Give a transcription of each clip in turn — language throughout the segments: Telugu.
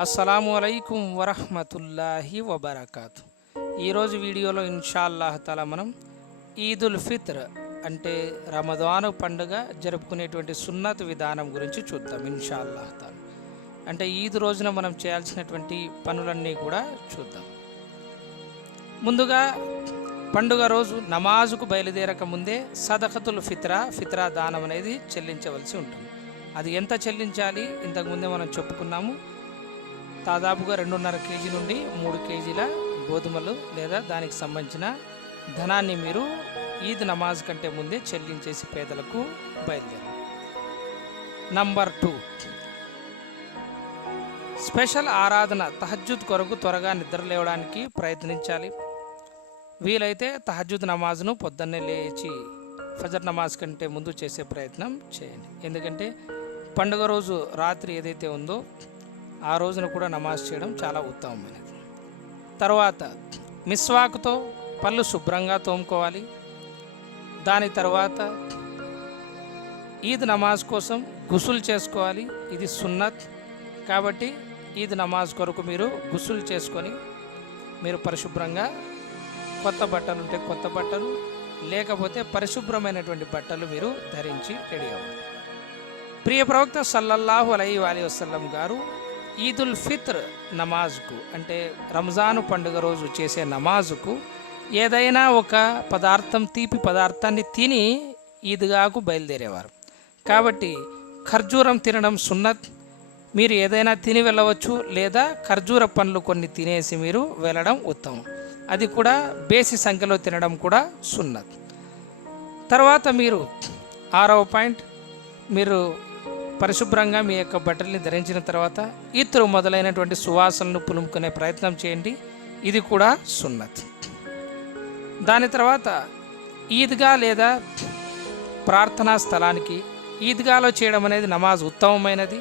అస్సలాము అలైకుం వరహమతుల్లాహి వబర్కాతు. ఈరోజు వీడియోలో ఇన్షాల్లాహ్ తాలా మనం ఈదుల్ ఫిత్ర్ అంటే రమదాను పండుగ జరుపుకునేటువంటి సున్నత్ విధానం గురించి చూద్దాం ఇన్షాల్లాహ్ అంటే ఈద్ రోజున మనం చేయాల్సినటువంటి పనులన్నీ కూడా చూద్దాం. ముందుగా పండుగ రోజు నమాజుకు బయలుదేరక ముందే సదఖతుల్ ఫిత్రా ఫిత్రా దానం అనేది చెల్లించవలసి ఉంటుంది. అది ఎంత చెల్లించాలి? ఇంతకుముందే మనం చెప్పుకున్నాము. దాదాపుగా రెండున్నర కేజీ నుండి మూడు కేజీల గోధుమలు లేదా దానికి సంబంధించిన ధనాన్ని మీరు ఈద్ నమాజ్ కంటే ముందే చెల్లించేసి పేదలకు బయలుదేరారు. నంబర్ టూ స్పెషల్ ఆరాధన తహజ్జుద్ కొరకు త్వరగా నిద్ర లేవడానికి ప్రయత్నించాలి. వీలైతే తహజ్జుద్ నమాజ్ను పొద్దున్నే లేచి ఫజర్ నమాజ్ కంటే ముందు చేసే ప్రయత్నం చేయండి. ఎందుకంటే పండుగ రోజు రాత్రి ఏదైతే ఉందో ఆ రోజున కూడా నమాజ్ చేయడం చాలా ఉత్తమమైనది. తర్వాత మిస్వాక్తో పళ్ళు శుభ్రంగా తోముకోవాలి. దాని తర్వాత ఈద్ నమాజ్ కోసం గుసులు చేసుకోవాలి. ఇది సున్నత్. కాబట్టి ఈద్ నమాజ్ కొరకు మీరు గుసులు చేసుకొని మీరు పరిశుభ్రంగా కొత్త బట్టలు ఉంటే కొత్త బట్టలు లేకపోతే పరిశుభ్రమైనటువంటి బట్టలు మీరు ధరించి రెడీ అవ్వాలి. ప్రియ ప్రవక్త సల్లల్లాహు అలై అలీ వసల్లం గారు ఈదుల్ ఫిత్ర్ నమాజ్కు అంటే రంజాను పండుగ రోజు చేసే నమాజుకు ఏదైనా ఒక పదార్థం తీపి పదార్థాన్ని తిని ఈద్గాకు బయలుదేరేవారు. కాబట్టి ఖర్జూరం తినడం సున్నత్. మీరు ఏదైనా తిని వెళ్ళవచ్చు లేదా ఖర్జూర పండ్లు కొన్ని తినేసి మీరు వెళ్ళడం ఉత్తమం. అది కూడా బేసి సంఖ్యలో తినడం కూడా సున్నత్. తర్వాత మీరు ఆరవ పాయింట్ మీరు పరిశుభ్రంగా మీ యొక్క బట్టల్ని ధరించిన తర్వాత ఇతరు మొదలైనటువంటి సువాసనలు పులుముకునే ప్రయత్నం చేయండి. ఇది కూడా సున్నత్. దాని తర్వాత ఈద్గా లేదా ప్రార్థనా స్థలానికి ఈద్గాలో చేయడం అనేది నమాజ్ ఉత్తమమైనది.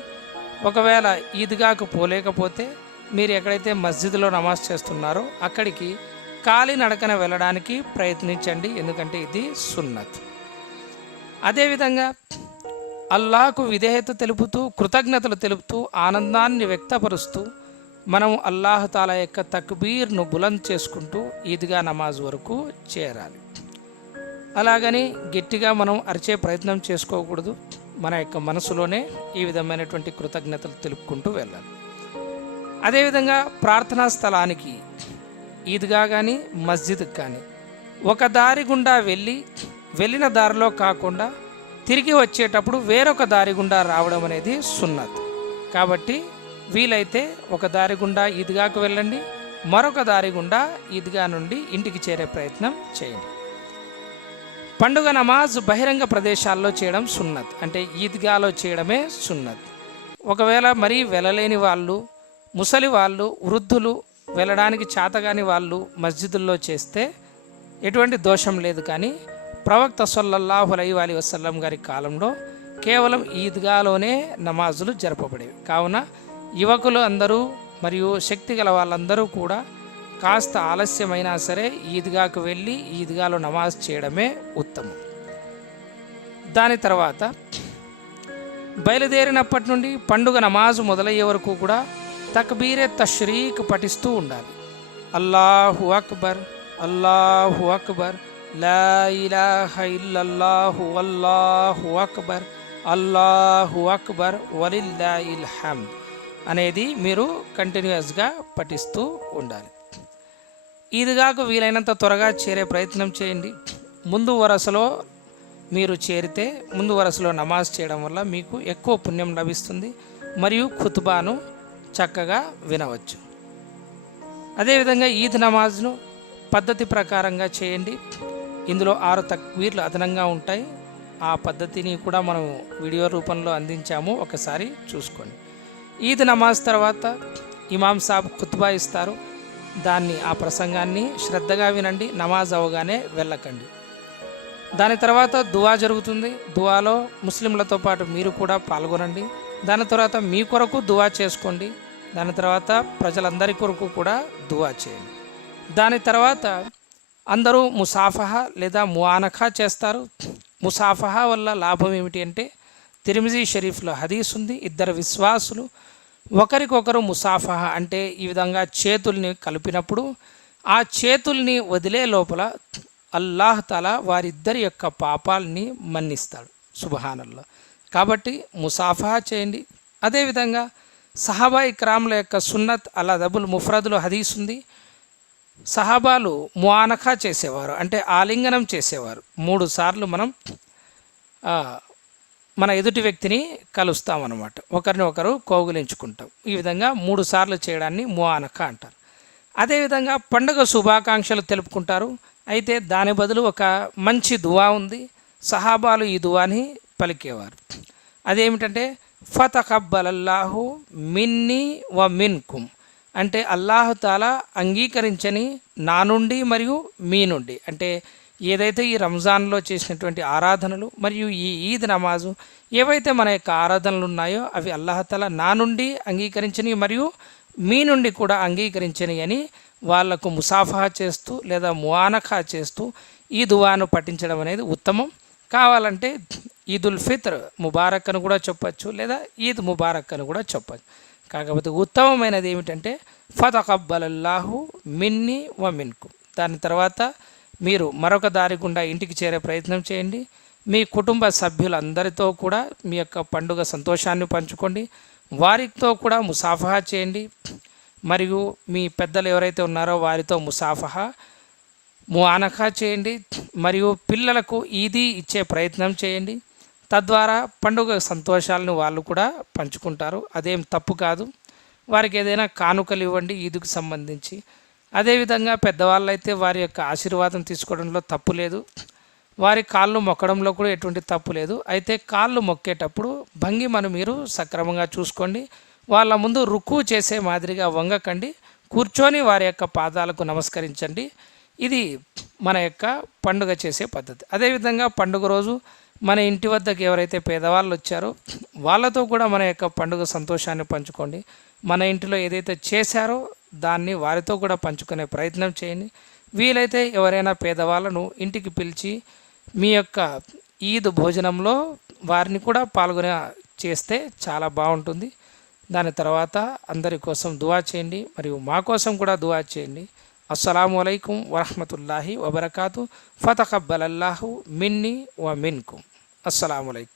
ఒకవేళ ఈద్గాకు పోలేకపోతే మీరు ఎక్కడైతే మస్జిద్లో నమాజ్ చేస్తున్నారో అక్కడికి కాలినడకన వెళ్ళడానికి ప్రయత్నించండి. ఎందుకంటే ఇది సున్నత్. అదేవిధంగా అల్లాకు విధేయత తెలుపుతూ కృతజ్ఞతలు తెలుపుతూ ఆనందాన్ని వ్యక్తపరుస్తూ మనం అల్లాహ్ తాలా యొక్క తక్బీర్ను బులంద్ చేసుకుంటూ ఈద్గా నమాజ్ వరకు చేరాలి. అలాగని గట్టిగా మనం అరిచే ప్రయత్నం చేసుకోకూడదు. మన యొక్క మనసులోనే ఈ విధమైనటువంటి కృతజ్ఞతలు తెలుపుకుంటూ వెళ్ళాలి. అదేవిధంగా ప్రార్థనా స్థలానికి ఈద్గా కానీ మస్జిద్ కానీ ఒక దారి గుండా వెళ్ళి వెళ్ళిన దారిలో కాకుండా తిరిగి వచ్చేటప్పుడు వేరొక దారి గుండా రావడం అనేది సున్నత్. కాబట్టి వీలైతే ఒక దారి గుండా ఈద్గాకు వెళ్ళండి మరొక దారి గుండా ఈద్గా నుండి ఇంటికి చేరే ప్రయత్నం చేయండి. పండుగ నమాజ్ బహిరంగ ప్రదేశాల్లో చేయడం సున్నత్ అంటే ఈద్గాలో చేయడమే సున్నత్. ఒకవేళ మరీ వెళ్ళలేని వాళ్ళు ముసలి వాళ్ళు వృద్ధులు వెళ్ళడానికి చేతగాని వాళ్ళు మస్జిదుల్లో చేస్తే ఎటువంటి దోషం లేదు కానీ ప్రవక్త సల్లల్లాహు అలై అలీ వసల్లం గారి కాలంలో కేవలం ఈద్గాలోనే నమాజులు జరపబడేవి. కావున యువకులు అందరూ మరియు శక్తి గల వాళ్ళందరూ కూడా కాస్త ఆలస్యమైనా సరే ఈద్గాకు వెళ్ళి ఈద్గాలో నమాజ్ చేయడమే ఉత్తమం. దాని తర్వాత బయలుదేరినప్పటి నుండి పండుగ నమాజు మొదలయ్యే వరకు కూడా తక్బీరే తష్రీక్ పఠిస్తూ ఉండాలి. అల్లాహు అక్బర్ అల్లాహు అక్బర్ లా ఇలాహ ఇల్లల్లాహు అల్లాహు అక్బర్ అల్లాహు అక్బర్ వలిల్లాహిల్ హమ్ద్ అనేది మీరు కంటిన్యూస్గా పఠిస్తూ ఉండాలి. ఈద్గాకు వీలైనంత త్వరగా చేరే ప్రయత్నం చేయండి. ముందు వరుసలో మీరు చేరితే ముందు వరుసలో నమాజ్ చేయడం వల్ల మీకు ఎక్కువ పుణ్యం లభిస్తుంది. మరియు ఖుతుబాను చక్కగా వినవచ్చు. అదేవిధంగా ఈద్ నమాజ్ను పద్ధతి ప్రకారంగా చేయండి. ఇందులో ఆరు తక్వీర్లు అదనంగా ఉంటాయి. ఆ పద్ధతిని కూడా మనం వీడియో రూపంలో అందించాము. ఒకసారి చూసుకోండి. ఈద్ నమాజ్ తర్వాత ఇమాం సాబ్ ఖుత్బా ఇస్తారు. దాన్ని ఆ ప్రసంగాన్ని శ్రద్ధగా వినండి. నమాజ్ అవగానే వెళ్ళకండి. దాని తర్వాత దువా జరుగుతుంది. దువాలో ముస్లింలతో పాటు మీరు కూడా పాల్గొనండి. దాని తర్వాత మీ కొరకు దువా చేసుకోండి. దాని తర్వాత ప్రజలందరి కొరకు కూడా దువా చేయండి. దాని తర్వాత అందరూ ముసాఫహా లేదా ముఆనఖా చేస్తారు. ముసాఫహా వల్ల లాభం ఏమిటి అంటే తిరిమిజీ షరీఫ్లో హదీస్ ఉంది ఇద్దరు విశ్వాసులు. ఒకరికొకరు ముసాఫహ అంటే ఈ విధంగా చేతుల్ని కలిపినప్పుడు ఆ చేతుల్ని వదిలే లోపల అల్లాహ్ తల వారిద్దరి యొక్క పాపాలని మన్నిస్తాడు. సుబహానల్లా కాబట్టి ముసాఫహా చేయండి. అదేవిధంగా సహాబా ఇక్రాముల యొక్క సున్నత్ అలా దబుల్ ముఫ్రదులు హదీస్ ఉంది. సహాబాలు ముఆనఖా చేసేవారు అంటే ఆలింగనం చేసేవారు. మూడు సార్లు మనం మన ఎదుటి వ్యక్తిని కలుస్తామన్నమాట. ఒకరిని ఒకరు కోగులించుకుంటాం. ఈ విధంగా మూడు సార్లు చేయడాన్ని ముఆనఖ అంటారు. అదేవిధంగా పండుగ శుభాకాంక్షలు తెలుపుకుంటారు. అయితే దాని బదులు ఒక మంచి దువా ఉంది. సహాబాలు ఈ దువాని పలికేవారు. అదేమిటంటే ఫతకబ్బలల్లాహు మిన్ని వ మిన్కుమ్ అంటే అల్లాహుతాలా అంగీకరించని నా నుండి మరియు మీ నుండి. అంటే ఏదైతే ఈ రంజాన్లో చేసినటువంటి ఆరాధనలు మరియు ఈ ఈద్ నమాజు ఏవైతే మన యొక్క ఆరాధనలు ఉన్నాయో అవి అల్లాహతాల నా నుండి అంగీకరించని మరియు మీ నుండి కూడా అంగీకరించని అని వాళ్ళకు ముసాఫహా చేస్తూ లేదా మువానఖా చేస్తూ ఈ దువాను పఠించడం అనేది ఉత్తమం. కావాలంటే ఈదుల్ ఫిత్ర్ ముబారక్ అని కూడా చెప్పచ్చు లేదా ఈద్ ముబారక్ అని కూడా చెప్పచ్చు. కాకపోతే ఉత్తమమైనది ఏమిటంటే ఫతకబ్బలల్లాహు మిన్ని వ మిన్కు. దాని తర్వాత మీరు మరొక దారి గుండా ఇంటికి చేరే ప్రయత్నం చేయండి. మీ కుటుంబ సభ్యులందరితో కూడా మీ యొక్క పండుగ సంతోషాన్ని పంచుకోండి. వారితో కూడా ముసాఫహా చేయండి. మరియు మీ పెద్దలు ఎవరైతే ఉన్నారో వారితో ముసాఫహా ముఆనఖా చేయండి. మరియు పిల్లలకు ఈదీ ఇచ్చే ప్రయత్నం చేయండి. తద్వారా పండుగ సంతోషాలను వాళ్ళు కూడా పంచుకుంటారు. అదేం తప్పు కాదు. వారికి ఏదైనా కానుకలు ఇవ్వండి ఈదుకు సంబంధించి. అదేవిధంగా పెద్దవాళ్ళు అయితే వారి యొక్క ఆశీర్వాదం తీసుకోవడంలో తప్పు లేదు. వారి కాళ్ళు మొక్కడంలో కూడా ఎటువంటి తప్పు లేదు. అయితే కాళ్ళు మొక్కేటప్పుడు భంగిమను మీరు సక్రమంగా చూసుకోండి. వాళ్ళ ముందు రుకు చేసే మాదిరిగా వంగకండి. కూర్చొని వారి యొక్క పాదాలకు నమస్కరించండి. ఇది మన యొక్క పండుగ చేసే పద్ధతి. అదేవిధంగా పండుగ రోజు మన ఇంటి వద్దకు ఎవరైతే పేదవాళ్ళు వచ్చారో వాళ్ళతో కూడా మన యొక్క పండుగ సంతోషాన్ని పంచుకోండి. మన ఇంటిలో ఏదైతే చేశారో దాన్ని వారితో కూడా పంచుకునే ప్రయత్నం చేయండి. వీలైతే ఎవరైనా పేదవాళ్ళను ఇంటికి పిలిచి మీ యొక్క ఈద్ భోజనంలో వారిని కూడా పాల్గొనే చేస్తే చాలా బాగుంటుంది. దాని తర్వాత అందరి కోసం దువా చేయండి మరియు మా కోసం కూడా దువా చేయండి. అస్సలం అయికం వరహమతుల్లాహి వబర్కాతు ఫతకబ్బలల్లాహు మిన్ని వ మిన్కుం అస్సలం అయికం